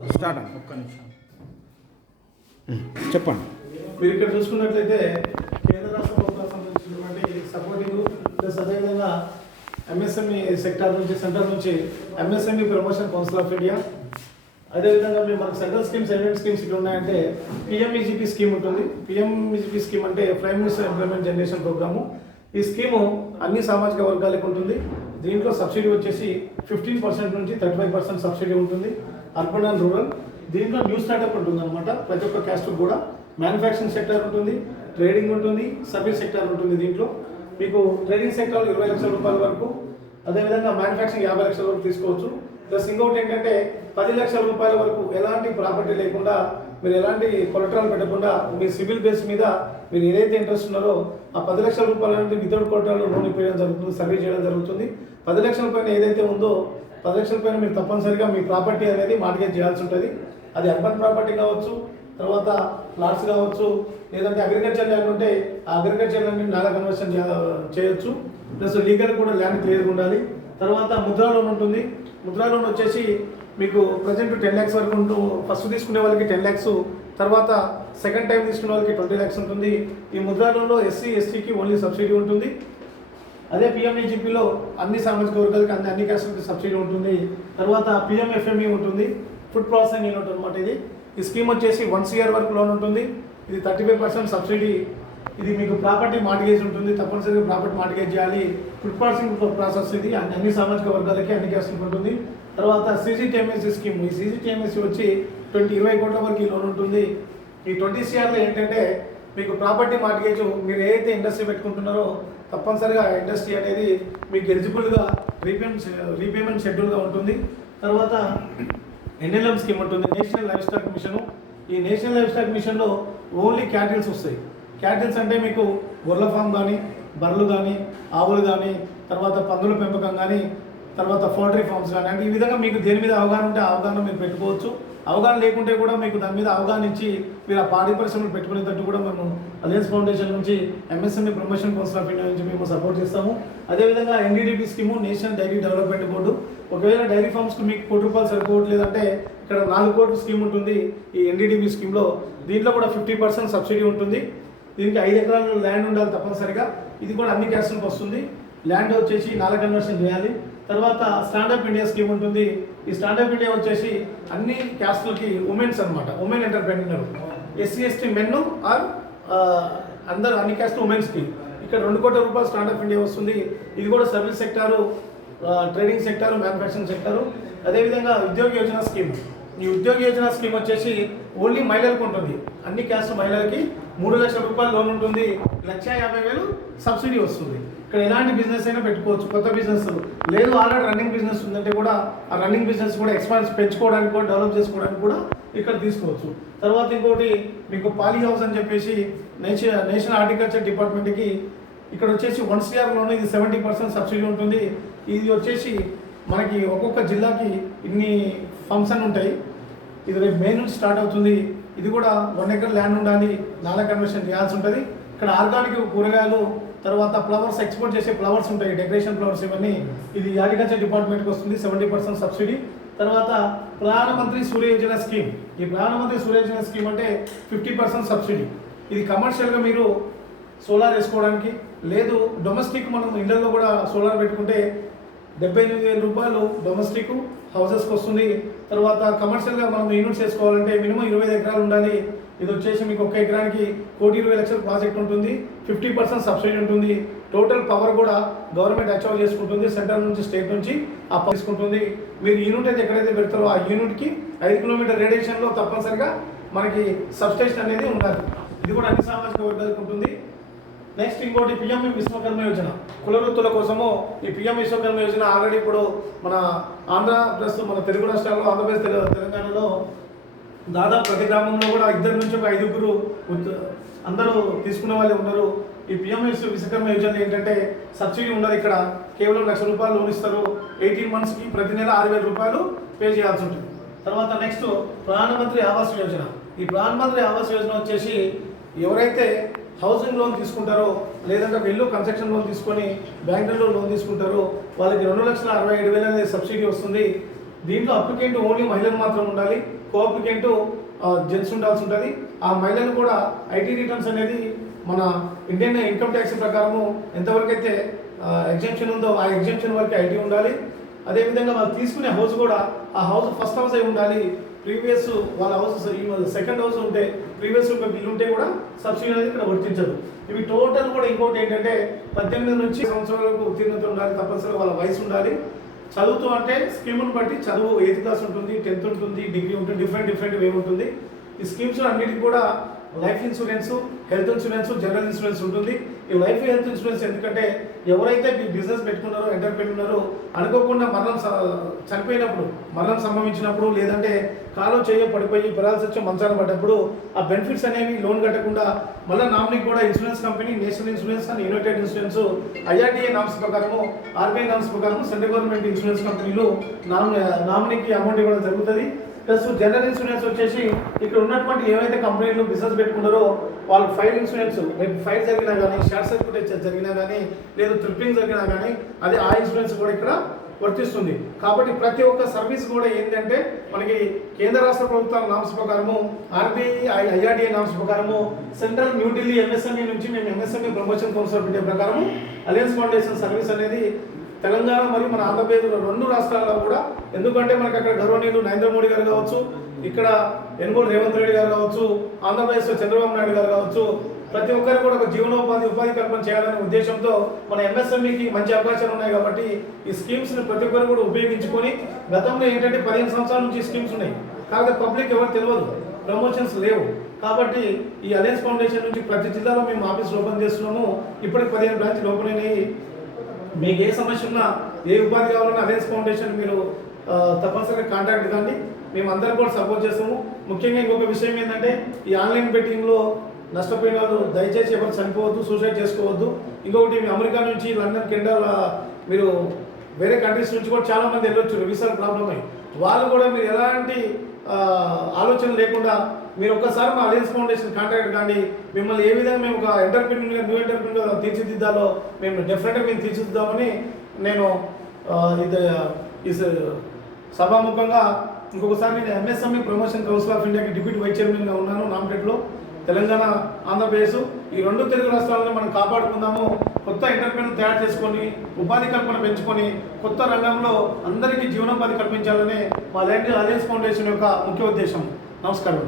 Start. ఒక్క నిమిషం. చెప్పండి. మీరు ఇక్కడ చూసుకున్నట్లయితే కేంద్ర రాష్ట్ర ప్రభుత్వాలకు సంబంధించినటువంటి సపోర్టింగ్ ప్లస్ అదేవిధంగా ఎంఎస్ఎంఈ సెక్టార్ నుంచి సెంట్రల్ నుంచి MSME promotion council of India అదేవిధంగా మేము మనకు సెంట్రల్ స్కీమ్స్ ఏమేమి స్కీమ్స్ ఇక్కడ ఉన్నాయంటే పిఎంఈజీపీ స్కీమ్ ఉంటుంది. పిఎంఈజీపీ స్కీమ్ అంటే prime minister employment generation program ఈ స్కీము అన్ని సామాజిక వర్గాలకు ఉంటుంది. దీంట్లో సబ్సిడీ వచ్చేసి ఫిఫ్టీన్ పర్సెంట్ నుంచి థర్టీ ఫైవ్ పర్సెంట్ సబ్సిడీ ఉంటుంది. అర్బన్ అండ్ రూరల్ దీంట్లో న్యూ స్టార్టప్ ఉంటుంది అనమాట ప్రతి ఒక్క క్యాస్ట్ కూడా మ్యానుఫ్యాక్చరింగ్ సెక్టర్ ఉంటుంది ట్రేడింగ్ ఉంటుంది సర్వీస్ సెక్టర్ ఉంటుంది దీంట్లో. మీకు ట్రేడింగ్ సెక్టర్ ఇరవై లక్షల రూపాయల వరకు అదేవిధంగా మ్యానుఫ్యాక్చరింగ్ యాభై లక్షల వరకు తీసుకోవచ్చు. ప్లస్ ఇంకొకటి ఏంటంటే పది లక్షల రూపాయల వరకు ఎలాంటి ప్రాపర్టీ లేకుండా మీరు ఎలాంటి కొలెటరాలు పెట్టకుండా మీ సివిల్ బేస్ మీద మీరు ఏదైతే ఇంట్రెస్ట్ ఉన్నారో ఆ పది లక్షల రూపాయల నుండి వితౌట్ కొలట్రాలు లోన్ ఇప్పించడం జరుగుతుంది సర్వే చేయడం జరుగుతుంది. పది లక్షల పైన ఏదైతే ఉందో పది లక్షల పైన మీరు తప్పనిసరిగా మీ ప్రాపర్టీ అనేది మార్గేజ్ చేయాల్సి ఉంటుంది. అది అర్బన్ ప్రాపర్టీ కావచ్చు తర్వాత ప్లాట్స్ కావచ్చు లేదంటే అగ్రికల్చర్ ల్యాండ్ ఉంటే ఆ అగ్రికల్చర్ ల్యాండ్ నాలా కన్వర్షన్ చేయొచ్చు. ప్లస్ లీగల్ కూడా ల్యాండ్ క్లియర్గా ఉండాలి. తర్వాత ముద్రా లోన్ ఉంటుంది. ముద్రా లోన్ వచ్చేసి మీకు ప్రజెంట్ టెన్ ల్యాక్స్ వరకు ఉంటూ ఫస్ట్ తీసుకునే వాళ్ళకి టెన్ ల్యాక్స్ తర్వాత సెకండ్ టైం తీసుకునే వాళ్ళకి ట్వంటీ ల్యాక్స్ ఉంటుంది. ఈ ముద్రా లోన్లో ఎస్సీ ఎస్టీకి ఓన్లీ సబ్సిడీ ఉంటుంది. అదే పిఎంఈజీపీలో అన్ని సామాజిక వర్గాలకి అన్ని అన్ని క్యాస్ట్లకి సబ్సిడీ ఉంటుంది. తర్వాత పిఎంఎఫ్ఎంఈ ఉంటుంది. ఫుడ్ ప్రాసెసింగ్ యూనిట్ అనమాట ఇది. ఈ స్కీమ్ వచ్చేసి వన్ ఇయర్ వరకు లోన్ ఉంటుంది. ఇది థర్టీ ఫైవ్ పర్సెంట్ సబ్సిడీ ఇది మీకు ప్రాపర్టీ మార్టిగేజ్ ఉంటుంది. తప్పనిసరిగా ప్రాపర్టీ మార్టిగేజ్ చేయాలి. ఫుడ్ ప్రాసెస్ ఇది. అన్ని అన్ని సామాజిక వర్గాలకి అన్ని క్యాస్ట్లకి ఉంటుంది. తర్వాత సీజీటీఎంఎస్సీ స్కీమ్. ఈ సీజీటీఎంఎస్సీ వచ్చి ట్వంటీ ఇరవై కోట్ల వరకు ఈ లోన్ ఉంటుంది. ఈ ట్వంటీ సిఆర్లో ఏంటంటే మీకు ప్రాపర్టీ మార్టిగేజ్ మీరు ఏదైతే ఇండస్ట్రీ పెట్టుకుంటున్నారో తప్పనిసరిగా ఇండస్ట్రీ అనేది మీకు ఎలిజిబుల్గా రీపేమెంట్ రీపేమెంట్ షెడ్యూల్గా ఉంటుంది. తర్వాత ఎన్ఎల్ఎం స్కీమ్ ఉంటుంది. నేషనల్ లైఫ్ స్టాక్ మిషన్ ఈ నేషనల్ లైఫ్ స్టాక్ మిషన్లో ఓన్లీ క్యాటిల్స్ వస్తాయి. క్యాటిల్స్ అంటే మీకు గొర్రెల ఫామ్ కానీ బర్రెలు కానీ ఆవులు కానీ తర్వాత పందుల పెంపకం కానీ తర్వాత పౌల్ట్రీ ఫార్మ్స్ కానీ అంటే ఈ విధంగా మీకు దేని మీద అవగాహన ఉంటే అవగాహన మీరు పెట్టుకోవచ్చు. అవగాహన లేకుంటే కూడా మీకు దాని మీద అవగాహన ఇచ్చి మీరు ఆ పాడి పరిశ్రమలు పెట్టుకునేటట్టు కూడా మేము అలయన్స్ ఫౌండేషన్ నుంచి MSME promotion council of India నుంచి మేము సపోర్ట్ చేస్తాము. అదేవిధంగా NDDP scheme national dairy development board ఒకవేళ డైరీ ఫార్మ్స్కి మీకు కోటి రూపాయలు సరిపోవట్లేదంటే ఇక్కడ నాలుగు కోట్ల స్కీమ్ ఉంటుంది ఈ ఎన్డీడీపీ స్కీమ్లో దీంట్లో కూడా ఫిఫ్టీ పర్సెంట్ సబ్సిడీ ఉంటుంది. దీనికి ఐదు ఎకరాలు ల్యాండ్ ఉండాలి తప్పనిసరిగా. ఇది కూడా అన్ని క్యాస్ట్లకు వస్తుంది. ల్యాండ్ వచ్చేసి నాలుగు కన్వర్షన్ చేయాలి. తర్వాత స్టాండప్ ఇండియా స్కీమ్ ఉంటుంది. ఈ స్టాండప్ ఇండియా వచ్చేసి అన్ని క్యాస్ట్లకి ఉమెన్స్ అన్నమాట. Women entrepreneur. SC ST men are అందరు అన్ని క్యాస్ట్ ఉమెన్స్కి ఇక్కడ రెండు కోట్ల రూపాయలు స్టాండప్ ఇండియా వస్తుంది. ఇది కూడా service sector trading sector manufacturing sector. అదేవిధంగా ఉద్యోగ యోజన స్కీమ్. ఈ ఉద్యోగ యోజన స్కీమ్ వచ్చేసి ఓన్లీ మహిళలకు ఉంటుంది. అన్ని క్యాస్ట్ మహిళలకి మూడు లక్షల రూపాయలు లోన్ ఉంటుంది. లక్ష యాభై వేలు సబ్సిడీ వస్తుంది. ఇక్కడ ఎలాంటి బిజినెస్ అయినా పెట్టుకోవచ్చు. కొత్త బిజినెస్ లేదు ఆల్రెడీ రన్నింగ్ బిజినెస్ ఉందంటే కూడా ఆ రన్నింగ్ బిజినెస్ కూడా ఎక్స్పాన్స్ పెంచుకోవడానికి కూడా డెవలప్ చేసుకోవడానికి కూడా ఇక్కడ తీసుకోవచ్చు. తర్వాత ఇంకోటి మీకు పాలీ హౌస్ అని చెప్పేసి నేషనల్ నేషనల్ హార్టికల్చర్ డిపార్ట్మెంట్కి ఇక్కడ వచ్చేసి వన్ సిఆర్లోనే ఇది సెవెంటీ పర్సెంట్ సబ్సిడీ ఉంటుంది. ఇది వచ్చేసి మనకి ఒక్కొక్క జిల్లాకి ఇన్ని ఫంక్షన్ ఉంటాయి. ఇది రేపు మే నుంచి స్టార్ట్ అవుతుంది. ఇది కూడా వన్ ఎకర్ ల్యాండ్ ఉండాలి. నాలా కన్వర్షన్ చేయాల్సి ఉంటుంది. ఇక్కడ ఆర్గానిక్ కూరగాయలు తర్వాత ఫ్లవర్స్ ఎక్స్పోర్ట్ చేసే ఫ్లవర్స్ ఉంటాయి డెకరేషన్ ఫ్లవర్స్ ఇవన్నీ. ఇది అగ్రికల్చర్ డిపార్ట్మెంట్కి వస్తుంది సెవెంటీ పర్సెంట్ సబ్సిడీ. తర్వాత ప్రధానమంత్రి సూర్య యోజన స్కీమ్. ఈ ప్రధానమంత్రి సూర్య యోజన స్కీమ్ అంటే ఫిఫ్టీ పర్సెంట్ సబ్సిడీ. ఇది కమర్షియల్గా మీరు సోలార్ వేసుకోవడానికి లేదు డొమెస్టిక్ మనం ఇళ్ళల్లో కూడా సోలార్ పెట్టుకుంటే డెబ్బై ఎనిమిది వేల రూపాయలు డొమెస్టిక్ హౌసెస్కి వస్తుంది. తర్వాత కమర్షియల్గా మనం యూనిట్స్ వేసుకోవాలంటే మినిమం ఇరవై ఐదు ఎకరాలు ఉండాలి. ఇది వచ్చేసి మీకు ఒక ఎకరానికి కోటి ఇరవై లక్షల ప్రాజెక్ట్ ఉంటుంది ఫిఫ్టీ పర్సెంట్ సబ్సిడీ ఉంటుంది. టోటల్ పవర్ కూడా గవర్నమెంట్ అచీవ్ చేసుకుంటుంది సెంట్రల్ నుంచి స్టేట్ నుంచి ఆ తీసుకుంటుంది. మీరు యూనిట్ అయితే ఎక్కడైతే పెడతారో ఆ యూనిట్కి ఐదు కిలోమీటర్ రేడియేషన్లో తప్పనిసరిగా మనకి సబ్స్టేషన్ అనేది ఉండాలి. ఇది కూడా అన్ని సామాజిక వర్గాలకు ఉంటుంది. నెక్స్ట్ ఇంకోటి పిఎం విశ్వకర్మ యోజన. కుల వృత్తుల కోసము ఈ పిఎం విశ్వకర్మ యోజన ఆల్రెడీ ఇప్పుడు మన ఆంధ్ర ప్లస్ మన తెలుగు రాష్ట్రాల్లో ఆంధ్రప్రదేశ్ తెలంగాణలో దాదాపు ప్రతి గ్రామంలో కూడా ఇద్దరు నుంచి ఒక ఐదుగురు అందరూ తీసుకునే వాళ్ళే ఉన్నారు. ఈ పిఎంఎస్ విశ్వకర్మ యోజన ఏంటంటే సబ్సిడీ ఉండదు ఇక్కడ. కేవలం లక్ష రూపాయలు లోన్ ఇస్తారు. ఎయిటీన్ మంత్స్కి ప్రతి నెల ఆరు వేల రూపాయలు పే చేయాల్సి ఉంటుంది. తర్వాత నెక్స్ట్ ప్రధానమంత్రి ఆవాస్ యోజన. ఈ ప్రధానమంత్రి ఆవాస్ యోజన వచ్చేసి ఎవరైతే హౌసింగ్ లోన్ తీసుకుంటారో లేదంటే ఒక ఇల్లు కన్స్ట్రక్షన్ లోన్ తీసుకొని బ్యాంకుల్లో లోన్ తీసుకుంటారో వాళ్ళకి రెండు లక్షల అరవై ఏడు వేల అనేది సబ్సిడీ వస్తుంది. దీంట్లో అప్లికెంట్ ఓన్లీ మహిళలు మాత్రం ఉండాలి. కో జెంట్స్ ఉండాల్సి ఉంటుంది. ఆ మహిళలు కూడా ఐటీ రిటర్న్స్ అనేది మన ఇండియన్ ఇన్కమ్ ట్యాక్స్ ప్రకారము ఎంతవరకు అయితే ఎగ్జామ్షన్ ఉందో ఆ ఎగ్జామ్షన్ వరకు ఐటీ ఉండాలి. అదేవిధంగా వాళ్ళు తీసుకునే హౌస్ కూడా ఆ హౌస్ ఫస్ట్ హౌస్ అయి ఉండాలి. ప్రీవియస్ వాళ్ళ హౌస్ సెకండ్ హౌస్ ఉంటే ప్రీవియస్ ఒక బిల్లు ఉంటే కూడా సబ్సిడీ అనేది ఇక్కడ వర్తించదు. ఇవి టోటల్ కూడా ఇంకోటి ఏంటంటే పద్దెనిమిది నుంచి సంవత్సరాలకు ఉత్తీర్ణత ఉండాలి తప్పనిసరిగా వాళ్ళ వయసు ఉండాలి. చదువుతూ అంటే స్కీమును బట్టి చదువు ఎయిత్ క్లాస్ ఉంటుంది టెన్త్ ఉంటుంది డిగ్రీ ఉంటుంది డిఫరెంట్ డిఫరెంట్ వే ఉంటుంది ఈ స్కీమ్స్ అన్నిటికీ కూడా life insurance health insurance general insurance ఉంటుంది. ఈ లైఫ్ హెల్త్ ఇన్సూరెన్స్ ఎందుకంటే ఎవరైతే మీ బిజినెస్ పెట్టుకున్నారో ఎంటర్ప్రైన్ ఉన్నారో అనుకోకుండా మరణం స- చనిపోయినప్పుడు మరణం సంభవించినప్పుడు లేదంటే కాలో చేయ పడిపోయి పెరాల్సి వచ్చి మంచాన పడ్డప్పుడు ఆ బెనిఫిట్స్ అనేవి లోన్ కట్టకుండా మళ్ళీ నామినీకి కూడా insurance company national insurance and united insurance IRDA norms ప్రకారము ఆర్బీఐ నామ్స్ ప్రకారము సెంట్రల్ గవర్నమెంట్ ఇన్సూరెన్స్ కంపెనీలు నామినీ నామినీకి అమౌంట్ ఇవ్వడం జరుగుతుంది. ప్లస్ జనరల్ ఇన్సూరెన్స్ వచ్చేసి ఇక్కడ ఉన్నటువంటి ఏవైతే కంపెనీలు బిజినెస్ పెట్టుకున్నారో వాళ్ళు ఫైర్ ఇన్సూరెన్స్ ఫైర్ జరిగినా కానీ షార్ట్ సర్క్యూట్ జరిగినా కానీ లేదా ట్రిప్పింగ్ జరిగినా కానీ అది ఆ ఇన్సూరెన్స్ కూడా ఇక్కడ వర్తిస్తుంది. కాబట్టి ప్రతి ఒక్క సర్వీస్ కూడా ఏంటంటే మనకి కేంద్ర రాష్ట్ర ప్రభుత్వాల నామ్స్ ప్రకారము ఆర్బీఐ ఐఆర్డీఏ నామ్స్ ప్రకారము సెంట్రల్ న్యూఢిల్లీ ఎంఎస్ఎంఈ నుంచి మేము ఎంఎస్ఎంఈ ప్రమోషన్ కౌన్సిల్ పెట్టే ప్రకారము అలయన్స్ ఫౌండేషన్ సర్వీస్ అనేది తెలంగాణ మరియు మన ఆంధ్రప్రదేశ్లో రెండు రాష్ట్రాల్లో కూడా ఎందుకంటే మనకి అక్కడ గర్వనీయులు నరేంద్ర మోడీ గారు కావచ్చు ఇక్కడ ఎనుగోడు రేవంత్ రెడ్డి గారు కావచ్చు ఆంధ్రప్రదేశ్లో చంద్రబాబు నాయుడు గారు కావచ్చు ప్రతి ఒక్కరికి కూడా ఒక జీవనోపాధి ఉపాధి కల్పన చేయాలనే ఉద్దేశంతో మన ఎంఎస్ఎంఈకి మంచి అవకాశాలు ఉన్నాయి కాబట్టి ఈ స్కీమ్స్ని ప్రతి ఒక్కరు కూడా ఉపయోగించుకొని గతంలో ఏంటంటే పదిహేను సంవత్సరాల నుంచి స్కీమ్స్ ఉన్నాయి. కాకపోతే పబ్లిక్ ఎవరు తెలియదు ప్రమోషన్స్ లేవు. కాబట్టి ఈ అలయన్స్ ఫౌండేషన్ నుంచి ప్రతి జిల్లాలో మేము ఆఫీస్ ఓపెన్ చేస్తున్నాము. ఇప్పటికి పదిహేను బ్రాంచ్లు ఓపెన్ అయినాయి. మీకు ఏ సమస్య ఉన్నా ఏ ఉపాధి కావాలన్నా అలయన్స్ ఫౌండేషన్ మీరు తప్పనిసరిగా కాంటాక్ట్ కానీ మేము అందరం కూడా సపోర్ట్ చేస్తాము. ముఖ్యంగా ఇంకొక విషయం ఏంటంటే ఈ ఆన్లైన్ బెట్టింగ్లో నష్టపోయిన వాళ్ళు దయచేసి ఎవరు చనిపోవద్దు సూసైడ్ చేసుకోవద్దు. ఇంకొకటి మీ అమెరికా నుంచి లండన్ కెనడా మీరు వేరే కంట్రీస్ నుంచి కూడా చాలామంది వెళ్ళొచ్చు వీసా ప్రాబ్లమ్ అయ్యి. వాళ్ళు కూడా మీరు ఎలాంటి ఆలోచన లేకుండా మీరు ఒక్కసారి మా అలయన్స్ ఫౌండేషన్ కాంటాక్ట్ కానీ మిమ్మల్ని ఏ విధంగా మేము ఒక ఎంటర్ప్రీన్యూర్గా న్యూ ఎంటర్ప్రీన్యూర్గా తీర్చిదిద్దాలో మేము డెఫినెట్గా మేము తీర్చిదిద్దామని నేను ఇది ఈ సభాముఖంగా ఇంకొకసారి నేను ఎంఎస్ఎంఈ ప్రమోషన్ కౌన్సిల్ ఆఫ్ ఇండియాకి డిప్యూటీ వైస్ చైర్మన్గా ఉన్నాను నామినేట్లో తెలంగాణ ఆంధ్రప్రదేశ్. ఈ రెండు తెలుగు రాష్ట్రాలను మనం కాపాడుకుందాము కొత్త ఎంటర్ప్రీనర్ తయారు చేసుకొని ఉపాధి కల్పన పెంచుకొని కొత్త రంగంలో అందరికీ జీవనోపాధి కల్పించాలని మా ల్యాండ్ అలయన్స్ ఫౌండేషన్ యొక్క ముఖ్య ఉద్దేశం. నమస్కారం.